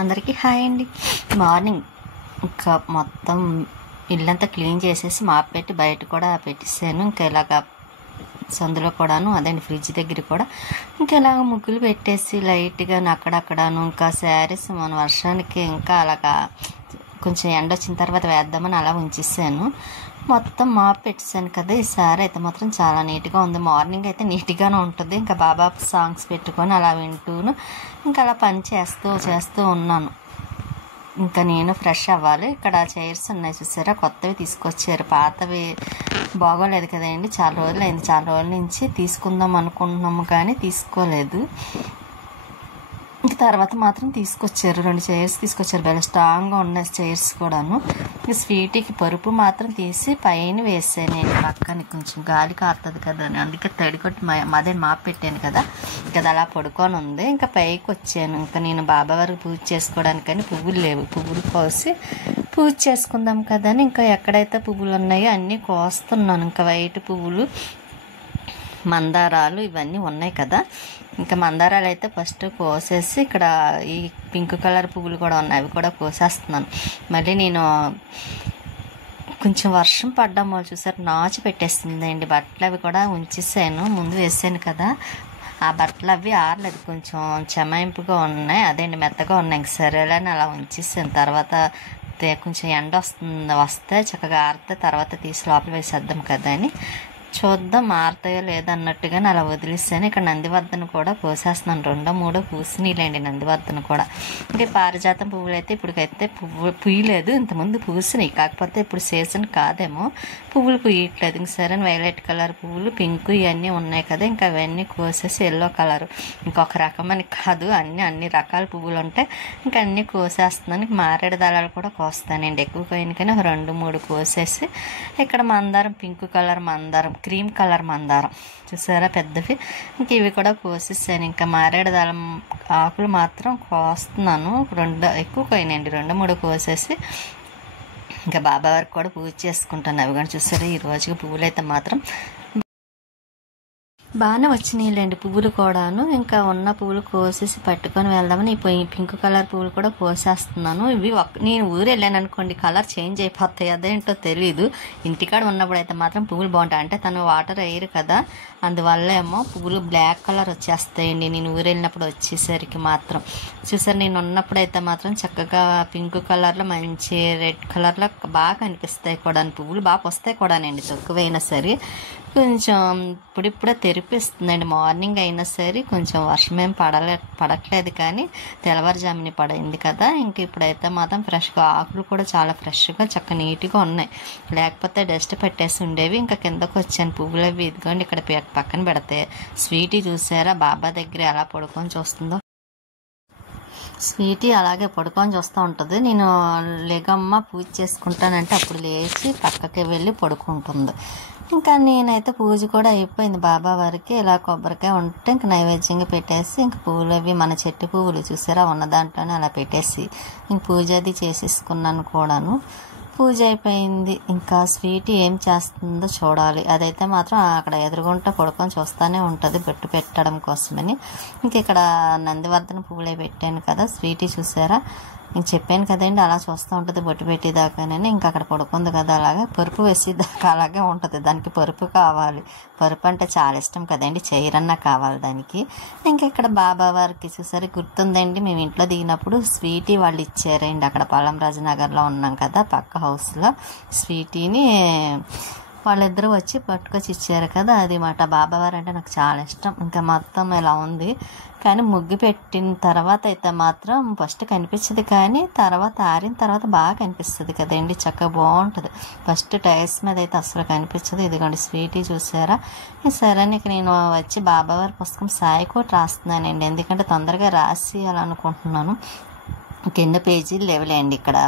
అందరికీ హాయ్ అండి. మార్నింగ్ ఇంకా మొత్తం ఇల్లంతా క్లీన్ చేసేసి మాప్ పెట్టి బయట కూడా పెట్టేసాను. ఇంకా ఇలాగా సందులో కూడాను అదండి ఫ్రిడ్జ్ దగ్గర కూడా ఇంకా ఇలాగ ముగ్గులు పెట్టేసి లైట్గా అక్కడక్కడాను ఇంకా శారీస్ మన వర్షానికి ఇంకా అలాగా కొంచెం ఎండ వచ్చిన తర్వాత వేద్దామని అలా ఉంచేసాను. మొత్తం మాప్ పెట్టేసాను కదా. ఈసారి అయితే మాత్రం చాలా నీట్గా ఉంది. మార్నింగ్ అయితే నీట్గానే ఉంటుంది. ఇంకా బాబా సాంగ్స్ పెట్టుకొని అలా వింటూను ఇంకా అలా పని చేస్తూ ఉన్నాను. ఇంకా నేను ఫ్రెష్ అవ్వాలి. ఇక్కడ చైర్స్ ఉన్నాయి చూసారా, కొత్తవి తీసుకొచ్చారు. పాతవి బాగోలేదు కదండి, చాలా రోజులు అయింది. చాలా రోజుల నుంచి తీసుకుందాం అనుకుంటున్నాము కానీ తీసుకోలేదు. ఇంక తర్వాత మాత్రం తీసుకొచ్చారు, 2 చైర్స్ తీసుకొచ్చారు. భలే స్ట్రాంగ్గా ఉన్నాయి చైర్స్ కూడాను. స్వీటీకి పరుపు మాత్రం తీసి పైన వేసాను నేను, పక్కన కొంచెం గాలి కారుతుంది కదా అని. అందుకే తడికొట్టి అదే మాప్ పెట్టాను కదా, ఇంకా అలా పడుకొని ఉంది. ఇంకా పైకి వచ్చాను. ఇంకా నేను బాబా వారికి పూజ చేసుకోవడానికని పువ్వులు లేవు, పువ్వులు కోసి పూజ చేసుకుందాం కదా అని ఇంకా ఎక్కడైతే పువ్వులు ఉన్నాయో అన్నీ కోస్తున్నాను. ఇంకా వైట్ పువ్వులు, మందారాలు ఇవన్నీ ఉన్నాయి కదా. ఇంకా మందారాలు అయితే ఫస్ట్ కోసేసి ఇక్కడ ఈ పింక్ కలర్ పువ్వులు కూడా ఉన్నాయి, అవి కూడా కోసేస్తున్నాను. మళ్ళీ నేను కొంచెం వర్షం పడ్డం వల్ల చూసారు నాచు పెట్టేస్తుందండి. బట్టలు అవి కూడా ఉంచేసాను, ముందు వేసాను కదా. ఆ బట్టలు అవి ఆరలేదు, కొంచెం చెమాయింపుగా ఉన్నాయి, అదేండి మెత్తగా ఉన్నాయి. ఇంక సరేలేని అలా ఉంచేసాను. తర్వాత కొంచెం ఎండ వస్తే చక్కగా ఆరితే తర్వాత తీసి లోపల వేసేద్దాం కదా అని చూద్దాం ఆరుతాయో లేదన్నట్టుగానే అలా వదిలేసాను. ఇక్కడ నందివర్ధన కూడా కోసేస్తున్నాను, 2-3 పూసినీలేండి నందివర్ధన కూడా. ఇంకా పారిజాతం పువ్వులు అయితే ఇప్పటికైతే పుయ్యలేదు, ఇంతకుముందు పూసినాయి, కాకపోతే ఇప్పుడు సీజన్ కాదేమో పువ్వులు పుయ్యట్లేదు. ఇంక సరే వైలెట్ కలర్ పువ్వులు, పింక్ ఇవన్నీ ఉన్నాయి కదా, ఇంకా అవన్నీ కోసేసి ఎల్లో కలర్, ఇంకొక రకమని కాదు అన్ని రకాల పువ్వులు ఉంటాయి. ఇంకా అన్నీ కోసేస్తున్నాను. మారేడు దళాలు కూడా కోస్తానండి, ఎక్కువ పోయిన కానీ 2-3 కోసేసి ఇక్కడ మందారం, పింక్ కలర్ మందారం, క్రీమ్ కలర్ మందారం చూసారా పెద్దవి, ఇంక ఇవి కూడా కోసేసాను. ఇంకా మారేడు దళం ఆకులు మాత్రం కోస్తున్నాను, 2 ఎక్కువ పోయినాయండి, 2-3 కోసేసి ఇంకా బాబా వారికి కూడా పూజ చేసుకుంటాను. అవి కూడా చూసారా ఈ రోజుకి పువ్వులు అయితే మాత్రం బాగానే వచ్చినాయిలేండి పువ్వులు కూడాను. ఇంకా ఉన్న పువ్వులు కోసేసి పట్టుకొని వెళ్దామని ఈ పింక్ కలర్ పువ్వులు కూడా కోసేస్తున్నాను. ఇవి నేను ఊరు వెళ్ళాను అనుకోండి కలర్ చేంజ్ అయిపోతాయి, అదేంటో తెలీదు. ఇంటికాడ ఉన్నప్పుడు అయితే మాత్రం పువ్వులు బాగుంటాయి, అంటే తను వాటర్ వేయరు కదా, అందువల్ల ఏమో పువ్వులు బ్లాక్ కలర్ వచ్చేస్తాయండి. నేను ఊరు వెళ్ళినప్పుడు వచ్చేసరికి మాత్రం చూసారు, నేను ఉన్నప్పుడు అయితే మాత్రం చక్కగా పింక్ కలర్లో మంచి రెడ్ కలర్లో బాగా కనిపిస్తాయి కూడా పువ్వులు, బాగా వస్తాయి కూడానండి తక్కువైనా సరే. కొంచెం ఇప్పుడిప్పుడే తెరిపిస్తుందండి, మార్నింగ్ అయినా సరే కొంచెం వర్షం ఏం పడట్లేదు కానీ తెల్లవారుజాముని పడింది కదా. ఇంక ఇప్పుడైతే మాత్రం ఫ్రెష్గా ఆకులు కూడా చాలా ఫ్రెష్గా చక్క నీట్గా ఉన్నాయి, లేకపోతే డస్ట్ పెట్టేసి ఉండేవి. ఇంకా కిందకు వచ్చాను, పువ్వులు అవి ఇదిగోండి ఇక్కడ పక్కన పెడితే. స్వీటీ చూసారా బాబా దగ్గర ఎలా పడుకొని చూస్తుందో, స్వీటీ అలాగే పడుకొని చూస్తూ ఉంటుంది. నేను లేగమ్మ పూజ చేసుకుంటానంటే అప్పుడు లేచి పక్కకి వెళ్ళి పడుకుంటుంది. ఇంకా నేనైతే పూజ కూడా అయిపోయింది బాబా వారికి. ఇలా కొబ్బరికాయ ఉంటే ఇంక నైవేద్యంగా పెట్టేసి ఇంక పువ్వులు అవి మన చెట్టు పువ్వులు చూసారా ఉన్న దాంట్లోనే అలా పెట్టేసి ఇంక పూజ అది చేసేసుకున్నాను కూడాను. పూజ అయిపోయింది. ఇంకా స్వీటీ ఏం చేస్తుందో చూడాలి. అదైతే మాత్రం అక్కడ ఎదురుగుంట పడుకొని చూస్తూనే ఉంటుంది బొట్టు పెట్టడం కోసమని. ఇంక ఇక్కడ నందివర్ధన పువ్వులే పెట్టాను కదా. స్వీటీ చూసారా, నేను చెప్పాను కదండి అలా చూస్తూ ఉంటుంది బొట్టు పెట్టేదాకానే. ఇంకా అక్కడ పడుకుంది కదా, అలాగే పరుపు వేసేదాకా అలాగే ఉంటుంది. దానికి పరుపు కావాలి, పరుపు అంటే చాలా ఇష్టం కదండి, చైరన్నా కావాలి దానికి. ఇంకా ఇక్కడ బాబా వారికి చూసారు గుర్తుందండి, మేము ఇంట్లో దిగినప్పుడు స్వీటీ వాళ్ళు ఇచ్చారండి. అక్కడ పాలంరాజు నగర్లో ఉన్నాం కదా పక్క హౌస్లో, స్వీటీని వాళ్ళిద్దరూ వచ్చి పట్టుకొచ్చి ఇచ్చారు కదా, అది మాట. బాబావారు అంటే నాకు చాలా ఇష్టం. ఇంకా మొత్తం ఇలా ఉంది కానీ ముగ్గు పెట్టిన తర్వాత అయితే మాత్రం ఫస్ట్ కనిపించదు కానీ తర్వాత ఆరిన తర్వాత బాగా కనిపిస్తుంది కదండి, చక్కగా బాగుంటుంది. ఫస్ట్ టైర్స్ మీద అయితే అసలు కనిపించదు. ఇదిగోండి స్వీటీ చూసారా. సరే ఇక నేను వచ్చి బాబావారి పుస్తకం సాయి కూడా రాస్తున్నానండి, ఎందుకంటే తొందరగా రాసేయాలనుకుంటున్నాను. కింద పేజీలు లేవులేండి, ఇక్కడ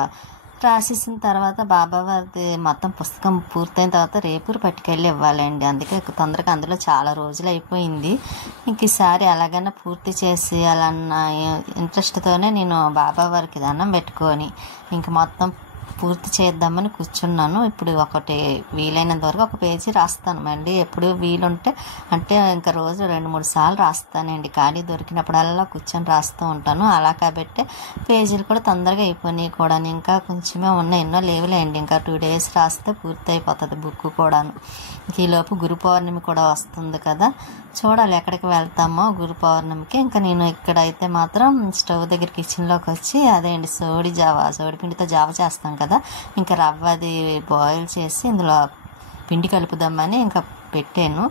రాసేసిన తర్వాత బాబావారిది మొత్తం పుస్తకం పూర్తయిన తర్వాత రేపు పట్టుకెళ్ళి ఇవ్వాలండి. అందుకే తొందరగా అందులో చాలా రోజులు అయిపోయింది. ఇంక ఈసారి ఎలాగైనా పూర్తి చేసి అలా ఇంట్రెస్ట్తోనే నేను బాబావారికి దండం పెట్టుకొని ఇంక మొత్తం పూర్తి చేద్దామని కూర్చున్నాను. ఇప్పుడు ఒకటి వీలైనంత వరకు ఒక పేజీ రాస్తాను అండి. ఎప్పుడు వీలుంటే అంటే ఇంకా రోజు 2-3 సార్లు రాస్తానండి. ఖాళీ దొరికినప్పుడల్లా కూర్చొని రాస్తూ ఉంటాను. అలా కాబట్టి పేజీలు కూడా తొందరగా అయిపోయినాయి కూడా. ఇంకా కొంచెమే ఉన్నాయి, ఎన్నో లేవులేండి. ఇంకా 2 days రాస్తే పూర్తి అయిపోతుంది బుక్ కూడాను. ఈలోపు గురు పౌర్ణమి కూడా వస్తుంది కదా, చూడాలి ఎక్కడికి వెళ్తామో గురు పౌర్ణమికి. ఇంకా నేను ఇక్కడైతే మాత్రం స్టవ్ దగ్గర కిచెన్లోకి వచ్చి అదేంటి సోడి పిండితో జావ చేస్తాం కదా, ఇంకా రవ్వ అది బాయిల్ చేసి ఇందులో పిండి కలుపుదామని ఇంకా పెట్టాను.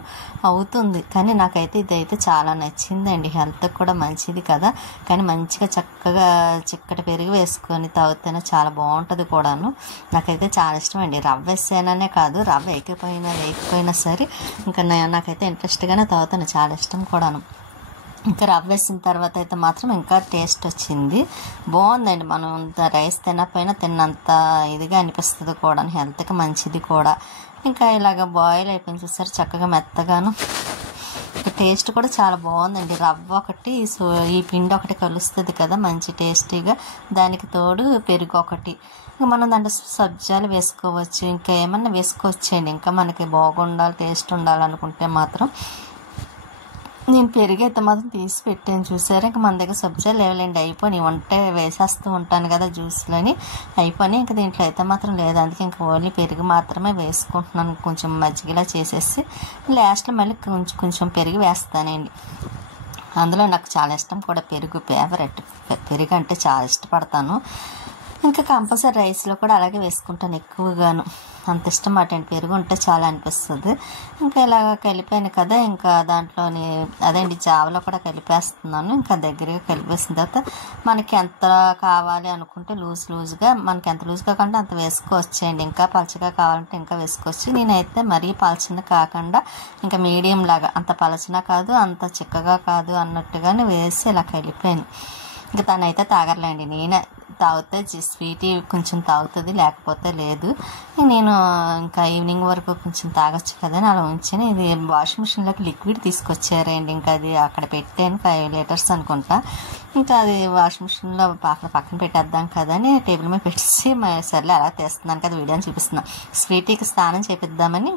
అవుతుంది, కానీ నాకైతే ఇదైతే చాలా నచ్చిందండి. హెల్త్కి కూడా మంచిది కదా. కానీ మంచిగా చక్కగా చిక్కటి పెరుగు వేసుకొని తాగితేనే చాలా బాగుంటుంది కూడాను. నాకైతే చాలా ఇష్టం అండి. రవ్వ వేసాననే కాదు, రవ్వ వేయకపోయినా సరే ఇంకా నాకైతే ఇంట్రెస్ట్గానే తాగుతాను, చాలా ఇష్టం కూడాను. ఇంకా రవ్వ వేసిన తర్వాత అయితే మాత్రం ఇంకా టేస్ట్ వచ్చింది, బాగుందండి. మనం రైస్ తిన్నంత ఇదిగా అనిపిస్తుంది కూడా, హెల్త్కి మంచిది కూడా. ఇంకా ఇలాగ బాయిల్ అయిపోయింది చూసారు, చక్కగా మెత్తగాను. టేస్ట్ కూడా చాలా బాగుందండి. రవ్వ ఒకటి ఈ పిండి ఒకటి కలుస్తుంది కదా మంచి టేస్టీగా, దానికి తోడు పెరుగు ఒకటి. ఇంకా మనం దాంట్లో సబ్జాలు వేసుకోవచ్చు, ఇంకా ఏమన్నా వేసుకోవచ్చండి. ఇంకా మనకి బాగుండాలి, టేస్ట్ ఉండాలనుకుంటే మాత్రం. నేను పెరుగు అయితే మాత్రం తీసి పెట్టాను చూసారా. ఇంకా మన దగ్గర సబ్జాలు లేవలేండి, అయిపోయి ఉంటే వేసేస్తూ ఉంటాను కదా జ్యూస్లని, అయిపోయి ఇంకా దీంట్లో అయితే మాత్రం లేదు. అందుకే ఇంకా ఓన్లీ పెరుగు మాత్రమే వేసుకుంటున్నాను. కొంచెం మజ్జిగలా చేసేసి లాస్ట్లో మళ్ళీ కొంచెం పెరుగు వేస్తానండి. అందులో నాకు చాలా ఇష్టం కూడా పెరుగు, ఫేవరెట్. పెరుగు అంటే చాలా ఇష్టపడతాను. ఇంకా కంపల్సరీ రైస్లో కూడా అలాగే వేసుకుంటాను ఎక్కువగాను, అంత ఇష్టం అటండి. పెరుగు ఉంటే చాలా అనిపిస్తుంది. ఇంకా ఇలాగ కలిపాను కదా, ఇంకా దాంట్లోని అదేంటి జావలో కూడా కలిపేస్తున్నాను. ఇంకా దగ్గరగా కలిపేసిన తర్వాత మనకి ఎంత కావాలి అనుకుంటే లూజ్గా, మనకి ఎంత లూజ్గా కావాలంటే అంత వేసుకోవచ్చండి. ఇంకా పలచగా కావాలంటే ఇంకా వేసుకోవచ్చు. నేనైతే మరీ పలచన కాకుండా ఇంకా మీడియం లాగా, అంత పలచన కాదు అంత చిక్కగా కాదు అన్నట్టుగానే వేసి ఇలా కలిపాను. ఇంకా తనైతే తాగర్లేండి, నేనే తాగితే స్వీట్ కొంచెం తాగుతుంది, లేకపోతే లేదు. నేను ఇంకా ఈవినింగ్ వరకు కొంచెం తాగొచ్చు కదా అని అలా ఉంచాను. ఇది వాషింగ్ మిషన్లోకి లిక్విడ్ తీసుకొచ్చారండి. ఇంకా అది అక్కడ పెట్టాను, 5 liters అనుకుంటా. ఇంకా అది వాషింగ్ మిషన్లో పక్కన పెట్టేద్దాం కదా అని టేబుల్ మీద పెట్టేసి సర్లే అలా తీస్తున్నాను కదా, వీడియోని చూపిస్తున్నాను. స్వీటీకి స్నానం చేపిద్దామని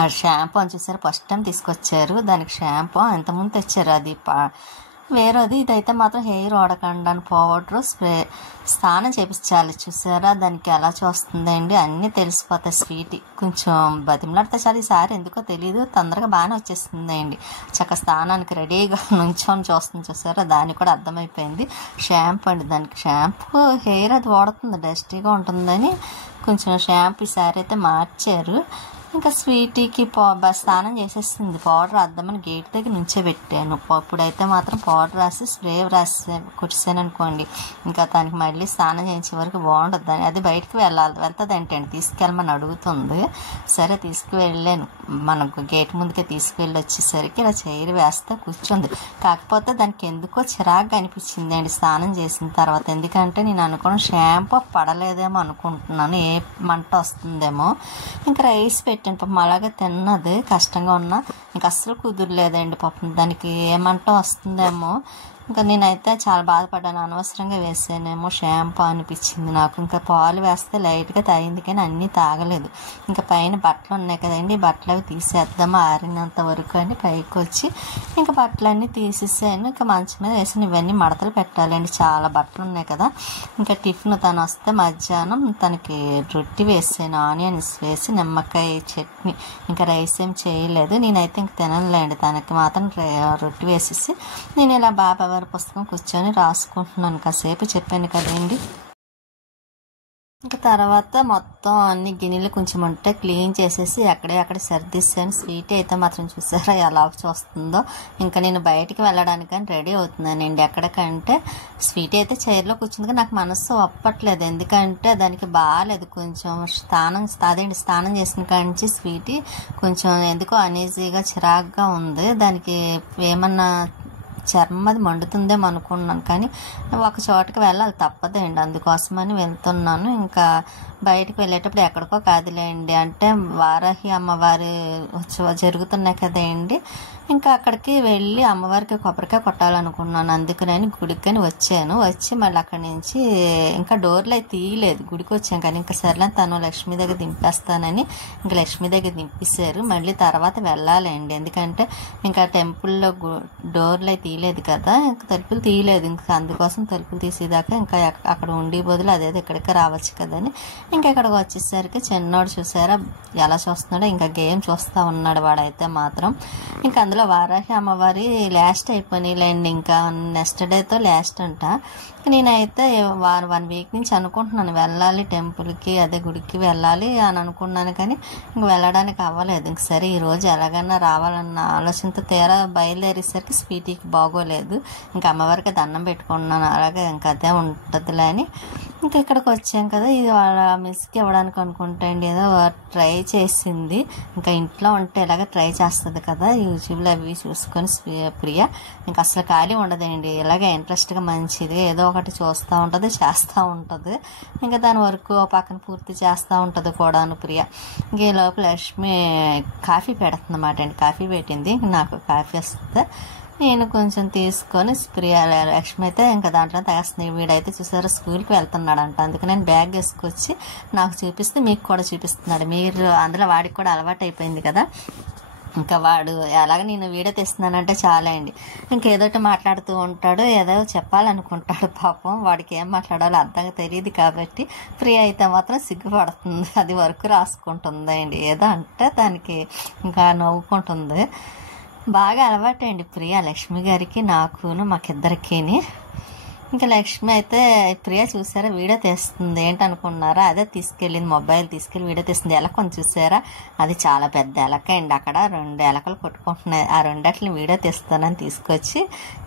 ఆ షాంపూ అని చూసారు, ఫస్ట్ టైం తీసుకొచ్చారు. దానికి షాంపూ ఇంతకుముందు తెచ్చారు, అది వేరేది. ఇదైతే మాత్రం హెయిర్ ఓడకుండా పౌడర్ స్ప్రే స్నానం చేపించాలి చూసారా. దానికి ఎలా చూస్తుందండి, అన్నీ తెలిసిపోతాయి. స్వీట్ కొంచెం బతిమలాడితే చాలు. ఈసారి ఎందుకో తెలియదు, తొందరగా బాగానే వచ్చేస్తుందండి. చక్క స్నానానికి రెడీగా నుంచొని చూస్తుంది చూసారా, దానికి కూడా అర్థమైపోయింది. షాంపూ అండి, దానికి షాంపూ హెయిర్ అది ఓడుతుంది, డస్టీగా ఉంటుందని కొంచెం షాంపూ ఈసారి అయితే మార్చారు. ఇంకా స్వీటీకి స్నానం చేసేసింది. పౌడర్ రాద్దామని గేట్ దగ్గర నుంచే పెట్టాను. ఇప్పుడైతే మాత్రం పౌడర్ రాసి స్ప్రే రాసి కొట్టేసాను అనుకోండి, ఇంకా దానికి మళ్ళీ స్నానం చేయించే వరకు బాగుంటుంది. అది బయటకు వెళ్తుంది ఏంటండి, తీసుకెళ్ళమని అడుగుతుంది. సరే తీసుకువెళ్ళాను, మనకు గేట్ ముందుకే తీసుకువెళ్ళి వచ్చేసరికి ఇలా చైర్ వేస్తే కూర్చుంది. కాకపోతే దానికి ఎందుకో చిరాగ్గా అనిపించింది అండి స్నానం చేసిన తర్వాత. ఎందుకంటే నేను అనుకున్న షాంపూ పడలేదేమో అనుకుంటున్నాను, ఏ మంట వస్తుందేమో. ఇంకా రైస్ పెట్టాను పాపం, అలాగే తిన్నది కష్టంగా ఉన్నా ఇంకా అస్సలు కుదరలేదండి పాపం, దానికి ఏమంటో వస్తుందేమో. ఇంకా నేనైతే చాలా బాధపడ్డాను, అనవసరంగా వేసానేమో షాంపూ అనిపించింది నాకు. ఇంకా పాలు వేస్తే లైట్గా తాగింది కానీ అన్నీ తాగలేదు. ఇంకా పైన బట్టలు ఉన్నాయి కదండి, బట్టలు అవి తీసేద్దాము ఆరినంత వరకు అని పైకి వచ్చి ఇంకా బట్టలన్నీ తీసేసాను. ఇంకా మంచం మీద వేసాను. ఇవన్నీ మడతలు పెట్టాలండి, చాలా బట్టలు ఉన్నాయి కదా. ఇంకా టిఫిన్ తను వస్తే మధ్యాహ్నం తనకి రొట్టి వేసాను, ఆనియన్స్ వేసి నిమ్మకాయ చట్నీ. ఇంకా రైస్ ఏం చేయలేదు, నేనైతే ఇంక తినలేండి. తనకి మాత్రం రొట్టి వేసేసి నేను ఇలా బాబా పుస్తకం కూర్చొని రాసుకుంటున్నాను. కాసేపు చెప్పాను కదండి. ఇంకా తర్వాత మొత్తం అన్ని గిన్నెలు కొంచెం ఉంటే క్లీన్ చేసేసి అక్కడ సర్దిస్తాను. స్వీట్ అయితే మాత్రం చూసారా ఎలా చూస్తుందో. ఇంకా నేను బయటికి వెళ్ళడానికి రెడీ అవుతున్నానండి. ఎక్కడికంటే స్వీట్ అయితే చైర్లో కూర్చుంది, నాకు మనసు ఒప్పట్లేదు. ఎందుకంటే దానికి బాగాలేదు, కొంచెం స్నానం చేసిన కాంచి స్వీట్ కొంచెం ఎందుకో అనీజీగా చిరాగ్గా ఉంది. దానికి ఏమన్నా చర్మది మండుతుందేమో అనుకున్నాను, కానీ ఒక చోటకి వెళ్ళాలి తప్పదండి, అందుకోసమని వెళ్తున్నాను. ఇంకా బయటకు వెళ్ళేటప్పుడు ఎక్కడికో కాదులేండి, అంటే వారాహి అమ్మవారి ఉత్సవాలు జరుగుతున్నాయి కదండి, ఇంకా అక్కడికి వెళ్ళి అమ్మవారికి కొబ్బరికాయ కొట్టాలనుకున్నాను. అందుకని గుడికని వచ్చి మళ్ళీ అక్కడి నుంచి ఇంకా డోర్లు అయితే తీయలేదు, గుడికి వచ్చాం కానీ ఇంకా సర్లే తను లక్ష్మి దగ్గర దింపేస్తానని ఇంకా లక్ష్మి దగ్గర దింపేశారు. మళ్ళీ తర్వాత వెళ్ళాలండి, ఎందుకంటే ఇంకా టెంపుల్లో డోర్లు అయితే తీయలేదు కదా, ఇంకా తలుపులు తీయలేదు, ఇంకా అందుకోసం తలుపులు తీసేదాకా ఇంకా అక్కడ ఉండి బదులు అదేదో ఇక్కడికి రావచ్చు కదని ఇంకా ఇక్కడికి వచ్చేసరికి చిన్నోడు చూసారా ఎలా చూస్తున్నాడో, ఇంకా గేమ్ చూస్తూ ఉన్నాడు వాడైతే మాత్రం. ఇంకా అందులో వారాహి అమ్మవారి లాస్ట్ అయిపోయినాయిలేండి, ఇంకా నెక్స్ట్ డేతో లాస్ట్ అంట. నేనైతే 1 వీక్ నుంచి అనుకుంటున్నాను వెళ్ళాలి టెంపుల్కి, అదే గుడికి వెళ్ళాలి అని అనుకున్నాను, కానీ ఇంక వెళ్ళడానికి అవ్వలేదు. ఇంక సరే ఈరోజు ఎలాగైనా రావాలన్న ఆలోచనతో తీరా బయలుదేరేసరికి స్వీటీకి బాగోలేదు, ఇంకా అమ్మవారికి దండం పెట్టుకున్నాను, అలాగే ఇంకా అదే ఉంటుందిలే అని ఇంకా ఇక్కడికి వచ్చాం కదా. ఇది వాళ్ళ మిస్కి ఇవ్వడానికి అనుకుంటా అండి, ఏదో ట్రై చేసింది, ఇంకా ఇంట్లో ఉంటే ఇలాగ ట్రై చేస్తుంది కదా యూట్యూబ్లో అవి చూసుకొని ప్రియ ఇంకా అసలు ఖాళీ ఉండదండి, ఇలాగే ఇంట్రెస్ట్గా మంచిది ఏదో ఒకటి చూస్తూ ఉంటుంది చేస్తూ ఉంటుంది, ఇంకా దాని వరకు పక్కన పూర్తి చేస్తూ ఉంటుంది కూడాను ప్రియ. ఇంక ఈ లోపల లక్ష్మి కాఫీ పెడుతుందన్నమాట అండి, కాఫీ పెట్టింది, నాకు కాఫీ వస్తే నేను కొంచెం తీసుకొని ప్రియ లక్ష్మి అయితే ఇంకా దాంట్లో తెస్తుంది. వీడైతే చూసారా స్కూల్కి వెళ్తున్నాడంట, అందుకు నేను బ్యాగ్ వేసుకొచ్చి నాకు చూపిస్తే మీకు కూడా చూపిస్తున్నాడు, మీరు అందులో వాడికి కూడా అలవాటు అయిపోయింది కదా, ఇంకా వాడు ఎలాగ నేను వీడియో తెస్తున్నానంటే చాలా అండి ఇంకేదోటి మాట్లాడుతూ ఉంటాడు, ఏదో చెప్పాలనుకుంటాడు, పాపం వాడికి ఏం మాట్లాడాలో అర్థంగా తెలియదు కాబట్టి ప్రియ అయితే మాత్రం సిగ్గుపడుతుంది, అది వరకు రాసుకుంటుంది అండి, ఏదో అంటే దానికి ఇంకా నవ్వుకుంటుంది. బాగా అలవాటండి ప్రియ లక్ష్మి గారికి నాకును మాకిద్దరికీని. ఇంకా లక్ష్మి అయితే ప్రియ చూసారా వీడియో తీస్తుంది, ఏంటనుకున్నారా అదే తీసుకెళ్ళింది, మొబైల్ తీసుకెళ్ళి వీడియో తీస్తుంది. ఎలకని చూసారా అది చాలా పెద్ద ఎలక అండి, అక్కడ 2 ఎలకలు కొట్టుకుంటున్నాయి, ఆ రెండట్లని వీడియో తీస్తానని తీసుకొచ్చి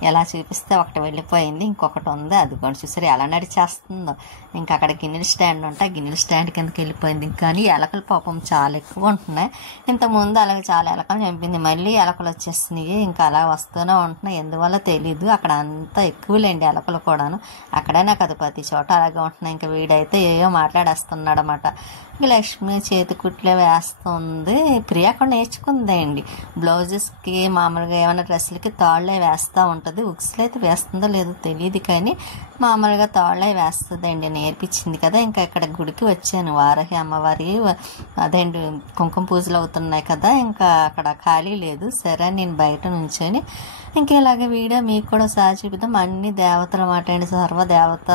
ఎలా చూపిస్తే ఒకటి వెళ్ళిపోయింది, ఇంకొకటి ఉంది అది కూడా చూసారా ఎలా నడిచేస్తుందో. ఇంకా అక్కడ గిన్నెల స్టాండ్ ఉంటే గిన్నెల స్టాండ్ కిందకి వెళ్ళిపోయింది. కానీ ఎలకలు పాపం చాలా ఎక్కువ ఉంటున్నాయి, ఇంతకుముందు అలాగే చాలా ఎలకలు చంపింది, మళ్ళీ ఎలకలు వచ్చేస్తున్నాయి, ఇంకా అలా వస్తూనే ఉంటున్నాయి, ఎందువల్ల తెలీదు, అక్కడ అంతా ఎక్కువలేండి ఎలకలు కూడాను, అక్కడైనా కదా ప్రతి చోట అలాగే ఉంటున్నాయి. ఇంకా వీడైతే ఏయో మాట్లాడేస్తున్నాడు అన్నమాట. ఇంకా లక్ష్మి చేతి కుట్లే వేస్తుంది, ప్రియ కూడా నేర్చుకుందండి, బ్లౌజెస్కి మామూలుగా ఏమైనా డ్రెస్సులకి తాళ్ళే వేస్తూ ఉంటుంది, ఉక్స్లో అయితే వేస్తుందో లేదో తెలియదు కానీ మామూలుగా తాళ్ళే వేస్తుందండి, నేర్పించింది కదా. ఇంకా ఇక్కడ గుడికి వచ్చాను, వారాహి అమ్మవారి అదేంటి కుంకుమ పూజలు అవుతున్నాయి కదా, ఇంకా అక్కడ ఖాళీ లేదు, సరే నేను బయట నుంచొని ఇంకా ఇలాగే వీడియో మీకు కూడా ఒకసారి చూపిద్దాం. అన్ని దేవతలు మాట అండి, సర్వదేవత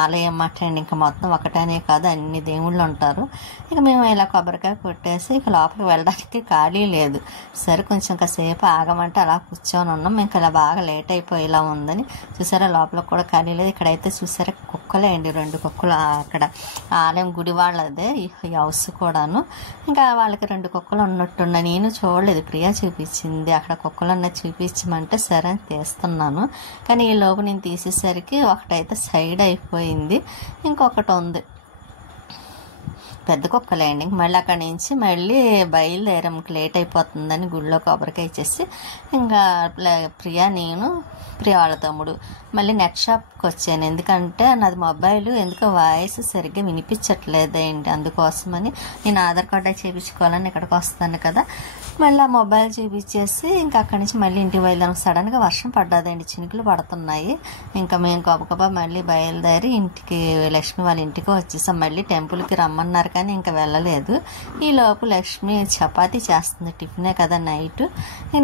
ఆలయం మాట అండి, ఇంకా మొత్తం ఒకటనే కాదు అన్ని దేవుళ్ళు ఉంటారు. ఇక మేము ఇలా కొబ్బరికాయ కొట్టేసి ఇక లోపలికి వెళ్ళడానికి ఖాళీ లేదు, సరే కొంచెం కాసేపు ఆగమంటే అలా కూర్చొని ఉన్నాం. ఇంకా ఇలా బాగా లేట్ అయిపోయేలా ఉందని చూసారా లోపల కూడా ఖాళీ లేదు. ఇక్కడైతే చూసారా కుక్కలే అండి, 2 కుక్కలు, అక్కడ ఆలయం గుడి వాళ్ళదే ఈ హౌస్ కూడాను, ఇంకా వాళ్ళకి 2 కుక్కలు ఉన్నట్టున్నాయి, నేను చూడలేదు, ప్రియ చూపించింది, అక్కడ కుక్కలు ఉన్నది చూపించమంటే సరే అని తీస్తున్నాను. కానీ ఈ లోపు నేను తీసేసరికి ఒకటైతే సైడ్ అయిపోయింది, ఇంకొకటి ఉంది పెద్ద కుక్కలే అండి. మళ్ళీ అక్కడి నుంచి మళ్ళీ బయలుదేరంకి లేట్ అయిపోతుందని గుడిలో కొబ్బరికాయ ఇచ్చేసి ఇంకా ప్రియా నేను ప్రియ వాళ్ళ తమ్ముడు మళ్ళీ నెట్ షాప్కి వచ్చాను, ఎందుకంటే నాది మొబైల్ ఎందుకో వాయిస్ సరిగ్గా వినిపించట్లేదండి, అందుకోసమని నేను ఆధార్ కార్డు చేయించుకోవాలని ఇక్కడికి వస్తాను కదా. మళ్ళీ ఆ మొబైల్ చూపించేసి ఇంకా అక్కడి నుంచి మళ్ళీ ఇంటికి బయలుదేరం. సడన్గా వర్షం పడ్డదండి, చినుకులు పడుతున్నాయి, ఇంకా మేము గబగబా మళ్ళీ బయలుదేరి ఇంటికి లక్ష్మి వాళ్ళ ఇంటికి వచ్చేసాం. మళ్ళీ టెంపుల్కి రమ్మన్నారు కానీ ఇంకా వెళ్ళలేదు. ఈ లోపు లక్ష్మి చపాతీ చేస్తుంది, టిఫినే కదా నైట్,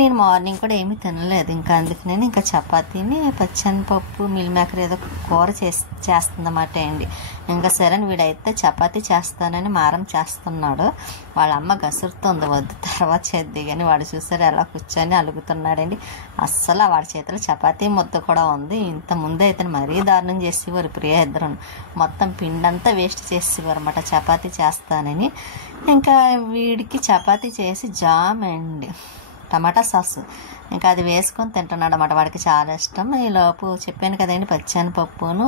నేను మార్నింగ్ కూడా ఏమీ తినలేదు, ఇంకా అందుకని ఇంకా చపాతీని పచ్చనిపప్పు మిల్ మేకర్ ఏదో కూర చేస్తుందన్నమాట అండి. ఇంకా సరే వీడైతే చపాతీ చేస్తానని మారం చేస్తున్నాడు, వాళ్ళ అమ్మ గసురుతుంది వద్దు తర్వాత చేద్ది కానీ వాడు చూసారు ఎలా కూర్చొని అలుగుతున్నాడండి. అస్సలు వాడి చేతిలో చపాతీ ముద్ద కూడా ఉంది, ఇంత ముందే అయితే మరీ దారుణం చేసేవారు ప్రియ ఇద్దరు, మొత్తం పిండంతా వేస్ట్ చేసేవారు అన్నమాట చపాతీ చేస్తానని. ఇంకా వీడికి చపాతీ చేసి జామ్ అండి టమాటా సాసు ఇంకా అది వేసుకొని తింటున్నాడు అన్నమాట, వాడికి చాలా ఇష్టం. ఈ లోపు చెప్పాను కదండి పచ్చనిపప్పును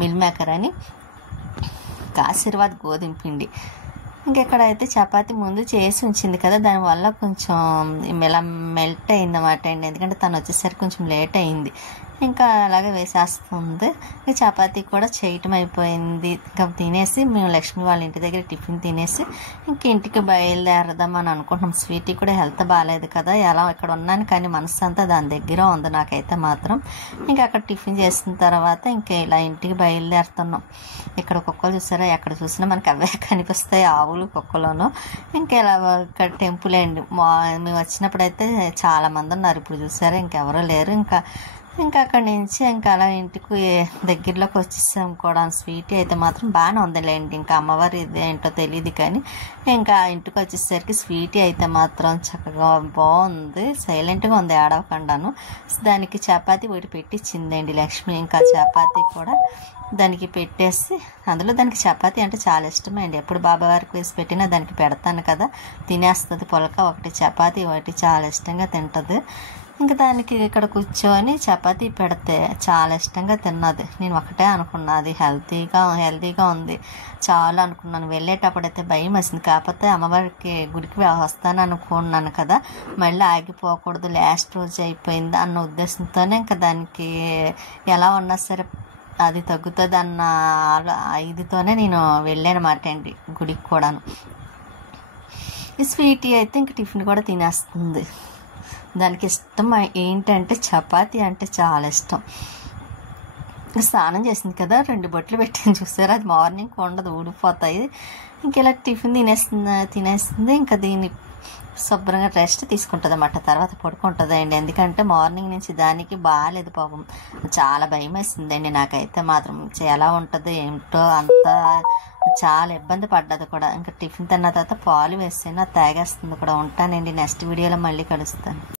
మిల్ మేకర్ అని, ఆశీర్వాద్ గోధుమ పిండి. ఇంకెక్కడైతే చపాతి ముందు చేసి ఉంచింది కదా, దానివల్ల కొంచెం ఇలా మెల్ట్ అయిందన్నమాట అండి, ఎందుకంటే తను వచ్చేసరికి కొంచెం లేట్ అయింది. ఇంకా అలాగే వేసేస్తుంది. ఇంకా చపాతీ కూడా చేయటం అయిపోయింది. ఇంకా తినేసి మేము లక్ష్మి వాళ్ళ ఇంటి దగ్గర టిఫిన్ తినేసి ఇంక ఇంటికి బయలుదేరదామని అనుకుంటున్నాం. స్వీటీ కూడా హెల్త్ బాగాలేదు కదా, ఎలా ఇక్కడ ఉన్నాను కానీ మనసు అంతా దాని దగ్గర ఉంది నాకైతే మాత్రం. ఇంకా అక్కడ టిఫిన్ చేసిన తర్వాత ఇంకా ఇలా ఇంటికి బయలుదేరుతున్నాం. ఇక్కడ కుక్కలు చూసారా, ఎక్కడ చూసినా మనకి అవే కనిపిస్తాయి, ఆవులు కుక్కలోను. ఇంకా ఇలా ఇక్కడ టెంపుల్ అండి. మేము వచ్చినప్పుడైతే చాలామంది ఉన్నారు, ఇప్పుడు చూసారా ఇంకెవరూ లేరు. ఇంకా అక్కడి నుంచి ఇంకా అలా ఇంటికి దగ్గరలోకి వచ్చేసాం కూడా. స్వీటీ అయితే మాత్రం బాగానే ఉందిలేండి, ఇంకా అమ్మవారి ఇది ఏంటో తెలియదు కానీ ఇంకా ఇంటికి వచ్చేసరికి స్వీటీ అయితే మాత్రం చక్కగా బాగుంది, సైలెంట్గా ఉంది, ఏడవకుండాను. దానికి చపాతీ ఒకటి పెట్టించిందండి లక్ష్మి. ఇంకా చపాతీ కూడా దానికి పెట్టేసి, అందులో దానికి చపాతీ అంటే చాలా ఇష్టమే అండి, ఎప్పుడు బాబా వారికి వేసి పెట్టినా దానికి పెడతాను కదా, తినేస్తుంది పులక. ఒకటి చపాతీ ఒకటి చాలా ఇష్టంగా తింటుంది. ఇంకా దానికి ఇక్కడ కూర్చొని చపాతీ పెడితే చాలా ఇష్టంగా తిన్నది. నేను ఒకటే అనుకున్నా, అది హెల్తీగా ఉంది చాలా అనుకున్నాను. వెళ్ళేటప్పుడైతే భయం వేసింది, కాకపోతే అమ్మవారికి గుడికి వస్తాను అనుకున్నాను కదా, మళ్ళీ ఆగిపోకూడదు, లాస్ట్ రోజు అయిపోయింది అన్న ఉద్దేశంతోనే ఇంకా దానికి ఎలా ఉన్నా సరే అది తగ్గుతుంది అన్న ఇదితోనే నేను వెళ్ళానమాట అండి గుడికి కూడాను. ఈ స్వీటీ అయితే ఇంక టిఫిన్ కూడా తినేస్తుంది. దానికి ఇష్టం ఏంటంటే చపాతీ అంటే చాలా ఇష్టం. స్నానం చేసింది కదా, 2 బొట్లు పెట్టింది చూసారా, అది మార్నింగ్ ఉండదు, ఊడిపోతాయి. ఇంక ఇలా టిఫిన్ తినేస్తుంది. ఇంకా దీన్ని శుభ్రంగా రెస్ట్ తీసుకుంటుంది అన్నమాట, తర్వాత పడుకుంటుందండి. ఎందుకంటే మార్నింగ్ నుంచి దానికి బాగాలేదు పాపం, చాలా భయం వేసిందండి నాకైతే మాత్రం. ఎలా ఉంటుందో ఏమిటో అంతా చాలా ఇబ్బంది పడ్డది కూడా. ఇంకా టిఫిన్ తిన్న తర్వాత పాలు వేసి తాగేస్తుంది కూడా. ఉంటానండి, నెక్స్ట్ వీడియోలో మళ్ళీ కలుస్తాను.